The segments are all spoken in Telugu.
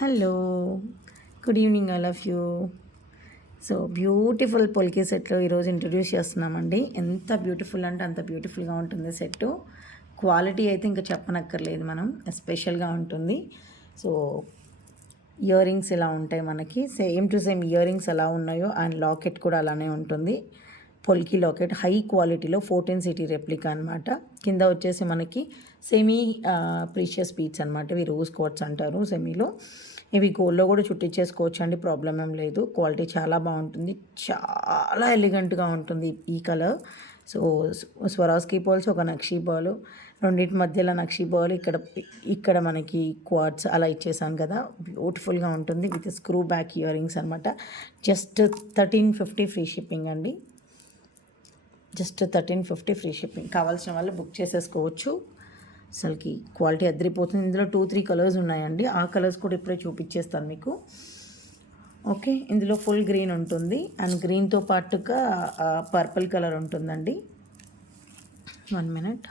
Hello, good evening all of you. So beautiful polki సెట్లో ఈరోజు ఇంట్రడ్యూస్ చేస్తున్నామండి. ఎంత బ్యూటిఫుల్ అంటే అంత బ్యూటిఫుల్గా ఉంటుంది సెట్. క్వాలిటీ అయితే ఇంకా చెప్పనక్కర్లేదు, మనం ఎస్పెషల్గా ఉంటుంది. సో ఇయర్ రింగ్స్ ఇలా ఉంటాయి మనకి, same to same ear rings ఎలా ఉన్నాయో అండ్ లాకెట్ కూడా అలానే ఉంటుంది. పొల్కి లాకెట్ హై క్వాలిటీలో 14 సిటీ రెప్లికా అనమాట. కింద వచ్చేసి మనకి సెమీ ప్రీషియస్ బీట్స్ అనమాట. ఇవి రోజ్ క్వార్ట్స్ అంటారు సెమీలో. ఇవి గోల్డ్లో కూడా చుట్టించేసుకోవచ్చు అండి, ప్రాబ్లం ఏం లేదు. క్వాలిటీ చాలా బాగుంటుంది, చాలా ఎలిగెంట్గా ఉంటుంది ఈ కలర్. సో స్వరాస్కీ బాల్స్, ఒక నక్షీ బాల్, రెండింటి మధ్యలో నక్షీ బాల్, ఇక్కడ మనకి క్వార్ట్స్ అలా ఇచ్చేసాను కదా. బ్యూటిఫుల్గా ఉంటుంది with screw back ear rings అనమాట. జస్ట్ 1350 ఫ్రీ షిప్పింగ్ అండి. Just 1350 free shipping. కావాల్సిన వాళ్ళు బుక్ చేసేసుకోవచ్చు. అసలుకి క్వాలిటీ అదిరిపోతుంది. ఇందులో 2-3 కలర్స్ ఉన్నాయండి, ఆ కలర్స్ కూడా ఇప్పుడే చూపించేస్తాను మీకు. ఓకే, ఇందులో ఫుల్ గ్రీన్ ఉంటుంది అండ్ గ్రీన్తో పాటుగా పర్పుల్ కలర్ ఉంటుందండి. 1 మినిట్.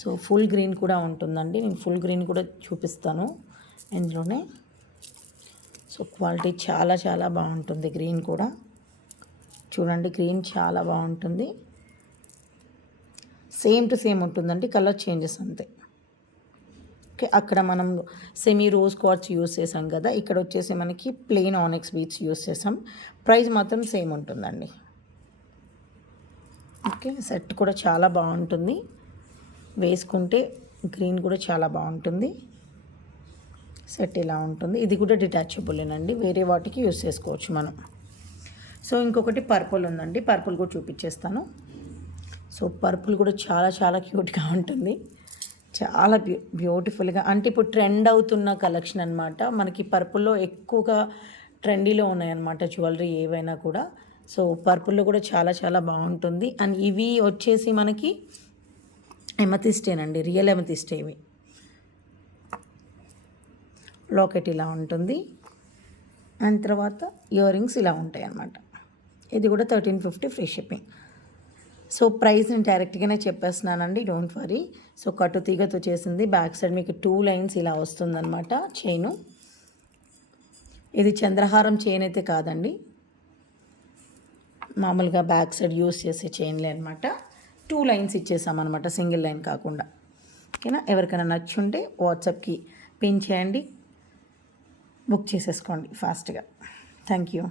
సో ఫుల్ గ్రీన్ కూడా ఉంటుందండి, నేను ఫుల్ గ్రీన్ కూడా చూపిస్తాను ఇందులోనే. సో క్వాలిటీ చాలా చాలా బాగుంటుంది. గ్రీన్ కూడా చూడండి, గ్రీన్ చాలా బాగుంటుంది. సేమ్ టు సేమ్ ఉంటుందండి, కలర్ చేంజెస్ అంతే. ఓకే, అక్కడ మనం సెమీ రోజ్ క్వార్ట్స్ యూస్ చేసాం కదా, ఇక్కడ వచ్చేసి మనకి ప్లెయిన్ ఆనెక్స్ బీట్స్ యూస్ చేసాం. ప్రైస్ మాత్రం సేమ్ ఉంటుందండి. ఓకే, సెట్ కూడా చాలా బాగుంటుంది, వేసుకుంటే గ్రీన్ కూడా చాలా బాగుంటుంది. సెట్ ఇలా ఉంటుంది. ఇది కూడా డిటాచబులేనండి, వేరే వాటికి యూస్ చేసుకోవచ్చు మనం. సో ఇంకొకటి పర్పుల్ ఉందండి, పర్పుల్ కూడా చూపించేస్తాను. సో పర్పుల్ కూడా చాలా చాలా క్యూట్గా ఉంటుంది, చాలా బ్యూటిఫుల్గా. అంటే ఇప్పుడు ట్రెండ్ అవుతున్న కలెక్షన్ అనమాట. మనకి పర్పుల్లో ఎక్కువగా ట్రెండీలో ఉన్నాయన్నమాట జ్యువెలరీ ఏవైనా కూడా. సో పర్పుల్లో కూడా చాలా చాలా బాగుంటుంది. అండ్ ఇవి వచ్చేసి మనకి ఎమతిస్టేనండి, రియల్ ఎమతిస్టే. ఇవి లాకెట్ ఇలా ఉంటుంది అండ్ తర్వాత ఇయర్ రింగ్స్ ఇలా ఉంటాయి అన్నమాట. ఇది కూడా 1350 ఫ్రీ షిప్పింగ్. సో ప్రైస్ నేను డైరెక్ట్గానే చెప్పేస్తున్నానండి, డోంట్ వరీ. సో కట్టు తీగతో చేసింది, బ్యాక్ సైడ్ మీకు 2 లైన్స్ ఇలా వస్తుందన్నమాట చైను. ఇది చంద్రహారం చైన్ అయితే కాదండి, మామూలుగా బ్యాక్ సైడ్ యూస్ చేసే చైన్లే అనమాట. 2 లైన్స్ ఇచ్చేసామన్నమాట, సింగిల్ లైన్ కాకుండా. ఓకేనా, ఎవరికైనా నచ్చుంటే వాట్సాప్కి పిన్ చేయండి, బుక్ చేసేసుకోండి ఫాస్ట్గా. Thank you.